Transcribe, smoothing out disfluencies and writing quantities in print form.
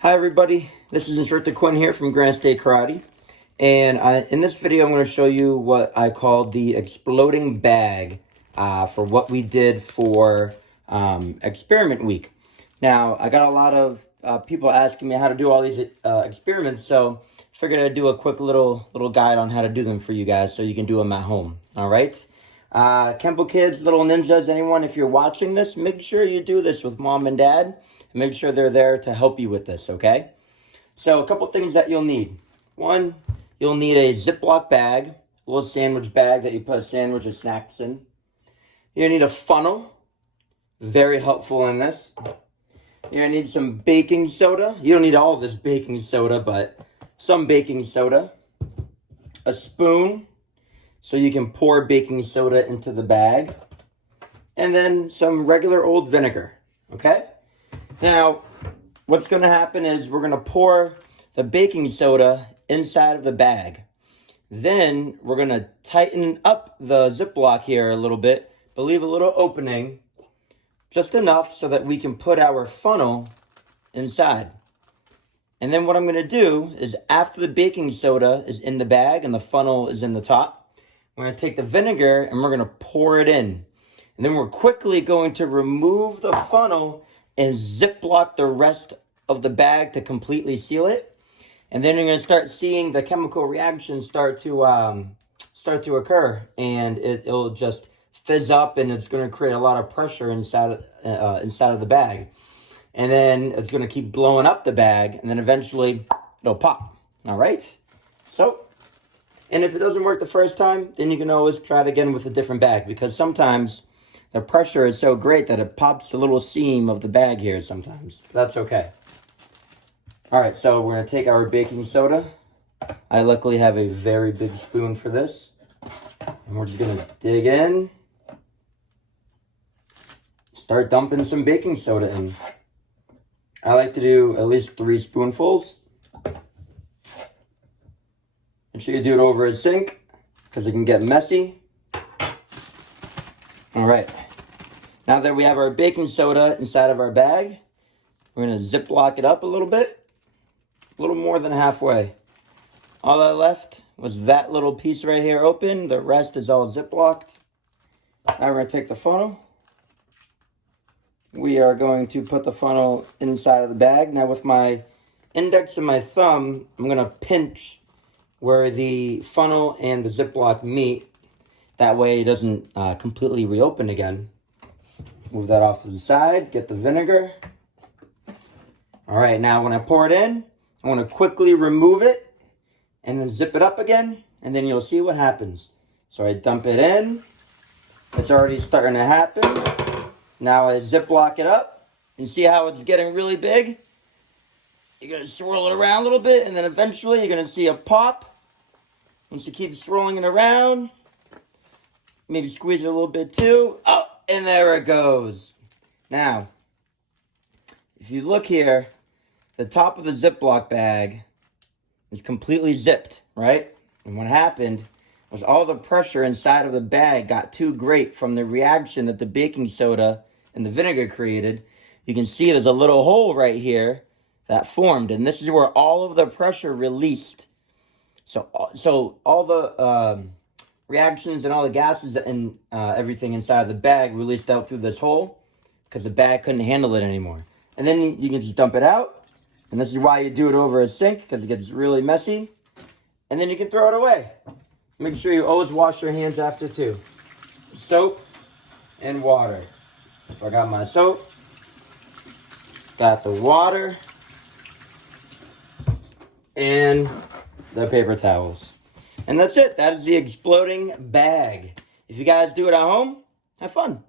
Hi everybody, this is Instructor Quinn here from Grand State Karate, and in this video I'm going to show you what I call the exploding bag for what we did for experiment week. Now I got a lot of people asking me how to do all these experiments, so figured I'd do a quick little guide on how to do them for you guys so you can do them at home. All right, Kempo kids, little ninjas, anyone, if you're watching this, make sure you do this with mom and dad. Make sure they're there to help you with this, okay? So a couple things that you'll need. One, you'll need a Ziploc bag, a little sandwich bag that you put a sandwich or snacks in. You're gonna need a funnel, very helpful in this. You're gonna need some baking soda. You don't need all this baking soda, but some baking soda. A spoon, so you can pour baking soda into the bag. And then some regular old vinegar, okay? Now, what's going to happen is we're going to pour the baking soda inside of the bag. Then we're going to tighten up the Ziploc here a little bit, but leave a little opening, just enough so that we can put our funnel inside. And then what I'm going to do is after the baking soda is in the bag and the funnel is in the top, we're going to take the vinegar and we're going to pour it in. And then we're quickly going to remove the funnel and Ziploc the rest of the bag to completely seal it. And then you're going to start seeing the chemical reaction start to occur, and it'll just fizz up, and it's going to create a lot of pressure inside of the bag. And then it's going to keep blowing up the bag, and then eventually it'll pop. All right? So, and if it doesn't work the first time, then you can always try it again with a different bag, because sometimes the pressure is so great that it pops the little seam of the bag here sometimes. That's okay. All right, so we're going to take our baking soda. I luckily have a very big spoon for this. And we're just going to dig in. Start dumping some baking soda in. I like to do at least 3 spoonfuls. Make sure you do it over a sink because it can get messy. All right, now that we have our baking soda inside of our bag, we're going to Ziploc it up a little bit, a little more than halfway. All that left was that little piece right here open. The rest is all Ziploced. Now we're going to take the funnel. We are going to put the funnel inside of the bag. Now with my index and my thumb, I'm going to pinch where the funnel and the Ziploc meet. That way it doesn't completely reopen again. Move that off to the side, get the vinegar. All right, now when I pour it in, I want to quickly remove it and then zip it up again, and then you'll see what happens. So I dump it in. It's already starting to happen. Now I Ziploc it up. And see how it's getting really big? You're going to swirl it around a little bit, and then eventually you're going to see a pop. Once you keep swirling it around, maybe squeeze it a little bit too. Oh, and there it goes. Now, if you look here, the top of the Ziploc bag is completely zipped, right? And what happened was all the pressure inside of the bag got too great from the reaction that the baking soda and the vinegar created. You can see there's a little hole right here that formed, and this is where all of the pressure released. So all the reactions and all the gases and everything inside of the bag released out through this hole because the bag couldn't handle it anymore. And then you can just dump it out. And this is why you do it over a sink, because it gets really messy. And then you can throw it away. Make sure you always wash your hands after too. Soap and water. So I got my soap. Got the water. And the paper towels. And that's it. That is the exploding bag. If you guys do it at home, have fun.